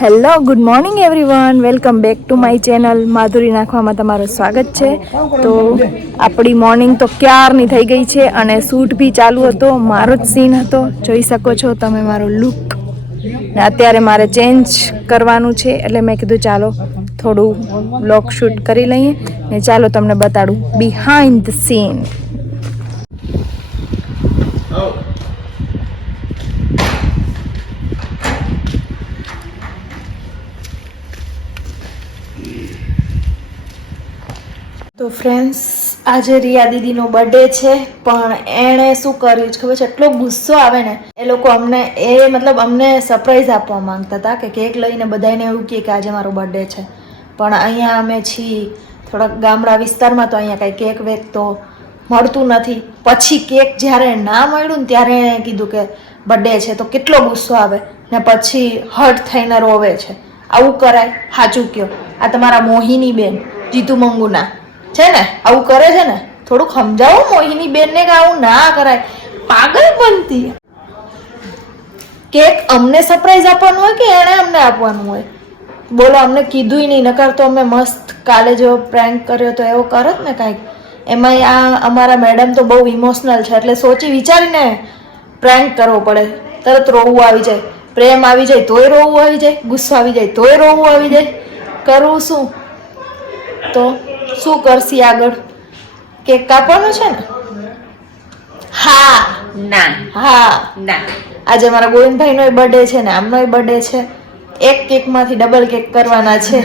Hello good morning everyone, welcome back to my channel. Madhuri નાખવામાં તમારું સ્વાગત છે. તો આપણી મોર્નિંગ તો ક્યારની થઈ ગઈ છે અને શૂટ બી ચાલુ હતો. મારો જ સીન હતો, જોઈ શકો છો તમે મારો લુક. ને અત્યારે મારે ચેન્જ કરવાનું છે એટલે મેં કીધું ચાલો થોડું વ્લોગ શૂટ કરી લઈએ ને ચાલો તમને બતાડું બિહાઇન્ડ ધ સીન. તો ફ્રેન્ડ્સ, આજે રિયા દીદીનો બર્થડે છે, પણ એણે શું કર્યું છે ખબર છે? એટલો ગુસ્સો આવે ને. એ લોકો અમને સરપ્રાઈઝ આપવા માંગતા હતા કે કેક લઈને બધાને એવું કહે કે આજે મારો બર્થડે છે, પણ અહીંયા અમે છીએ થોડાક ગામડા વિસ્તારમાં, તો અહીંયા કાંઈ કેક વેક તો મળતું નથી. પછી કેક જ્યારે ના મળ્યું ને ત્યારે એણે કીધું કે બર્થડે છે, તો કેટલો ગુસ્સો આવે ને પછી હર્ટ થઈને રોવે છે. આવું કરાય? સાચું કયો. આ તમારા મોહિની બેન જીતુ મંગુના છે ને, આવું કરે છે ને? થોડુંક સમજાવો મોહિની બેનને કે આવું ના કરાય. પાગલ બનતી. કેક અમને સરપ્રાઈઝ આપવાનું હોય કે એણે અમને આપવાનું હોય? બોલો, અમને કીધું નહીં, નકર તો અમે મસ્ત કાલે જો પ્રેન્ક કર્યો તો એવો કરત ને કાંઈક. એમાંય આ અમારા મેડમ તો બહુ ઇમોશનલ છે, એટલે સોચી વિચારીને પ્રેન્ક કરવો પડે. તરત રોવું આવી જાય, પ્રેમ આવી જાય તોય રોવું આવી જાય, ગુસ્સો આવી જાય તોય રોવું આવી જાય. કરવું શું? તો શું કરશી આગળ? કેક કાપવાનો છે ને? હા ના, હા ના. આજે મારા ગોવિંદભાઈનો બર્થડે છે ને આમનોય બર્થડે છે. એક કેકમાંથી ડબલ કેક કરવાના છે.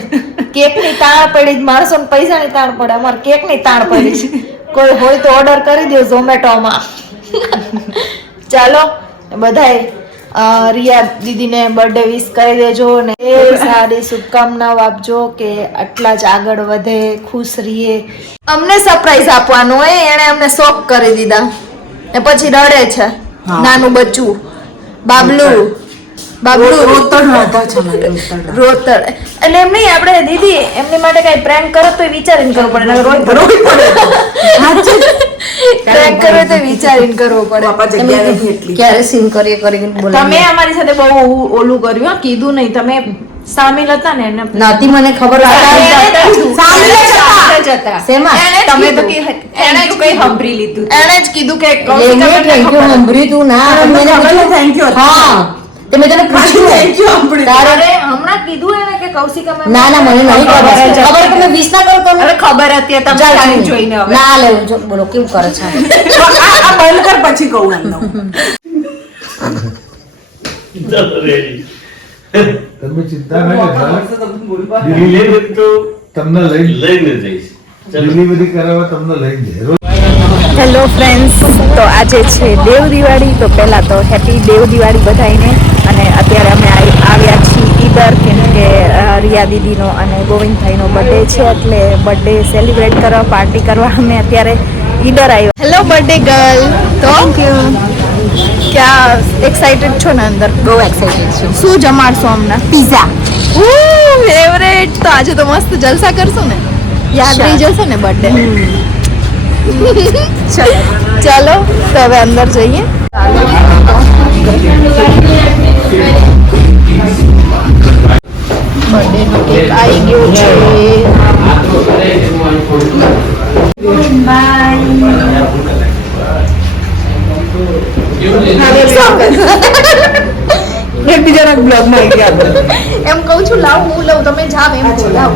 કેકની તાણ પડી, માણસોને પૈસાની તાણ પડે, અમારે કેકની તાણ પડી છે. કોઈ હોય તો ઓર્ડર કરી દો ઝોમેટોમાં. ચાલો બધાય રિયા દીદીને બર્થડે વિશ કરી દેજો ને સારી શુભકામનાઓ આપજો કે આટલા જ આગળ વધે, ખુશ રહીએ. અમને સરપ્રાઈઝ આપવાનું હોય, એણે અમને શોક કરી દીધા ને પછી રડે છે નાનું બચ્ચું બાબલું. રોતડ એટલે એમ નહીં, આપણે દીદી એમની માટે કઈ પ્રેન્ક કરો તો વિચારીને કરવું પડે. પ્રેન્ક કરો તો વિચારીને કરવો પડે. ક્યારે સીન કરીએ કરીને બોલો. તમે અમારી સાથે બહુ ઓલું કર્યું, કીધું નહીં. તમે સામેલ હતા ને? નથી મને ખબર. તમે તો એને જ કઈ સાંભળી લીધું, એને જ કીધું કે સાંભળ્યું તું ના. Thank you. હા, તમે તને હમણાં કીધું એને કે કૌશિકા મેમ. ના ના, મને નહીં ખબર. તમે વિશ ના કરો તો ખબર હતી. તમે જોઈને ના લેવું. બોલો કેવું કરે છે? બંધ કર, પછી કહું એમનો. તમે ચિંતા ના કરતા, તમને લઈને જઈશ. ડિલિવરી કરાવવા તમને લઈને જઈશ. હેલો ફ્રેન્ડ્સ, તો આજે છે દેવ દિવાળી. તો પહેલાં તો હેપી દેવ દિવાળી બધાઈને. અને અત્યારે અમે આવ્યા છીએ ઈડર, કેમ કે રિયા દીદીનો અને ગોવિંદભાઈનો બર્થડે છે, એટલે બર્થડે સેલિબ્રેટ કરવા, પાર્ટી કરવા અમે અત્યારે ઈડર આવ્યા. Hello birthday girl. તો ક્યાં એક્સાઇટેડ છો ને? અંદર બહુ એક્સાઇટેડ છું. શું જમાડશો અમને? પિઝા. ફેવરેટ. તો આજે તો મસ્ત જલસા કરશું ને, યાદ રહી જશે ને બર્થડે. ચાલો તો હવે અંદર જઈએ. બર્થડે નો કેક આવી ગયો છે. બીજા બ્લોગ માં એમ કઉ છું, લાવ હું લઉં, તમે જાવ એમ કહો. લાવ.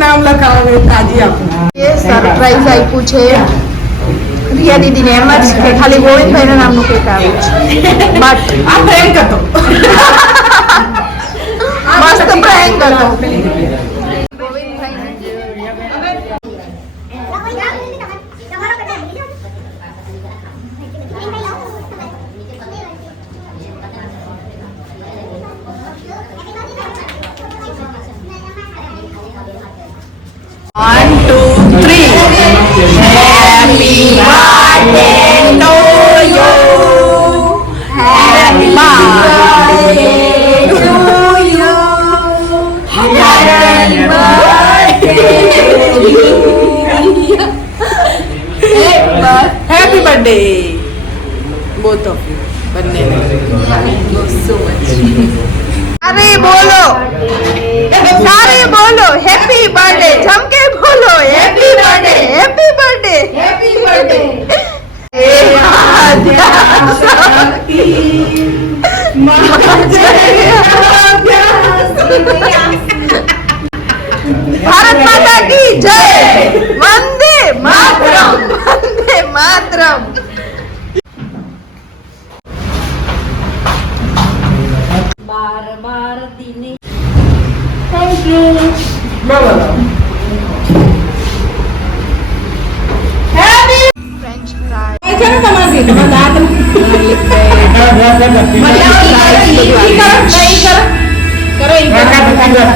નામ લખાવે તાજી આપું. સરપ્રાઈઝ આપ્યું છે રિયા દીદીને, એમ જ કે ખાલી ગોવિંદભાઈના નામનું કેક આવે છે. બટ આ પ્રેન્ક હતો, મસ્ત પ્રેન્ક હતો. One, two, three. Birthday both of you બંને સો મચ અરે બોલો સારે બોલો હેપી બર્થડે જમકે બોલો happy birthday happy birthday happy birthday Bharat માતા કી જય Vande Mataram Vande Mataram thank you happy French fry છે ને તમારી દાંત કરો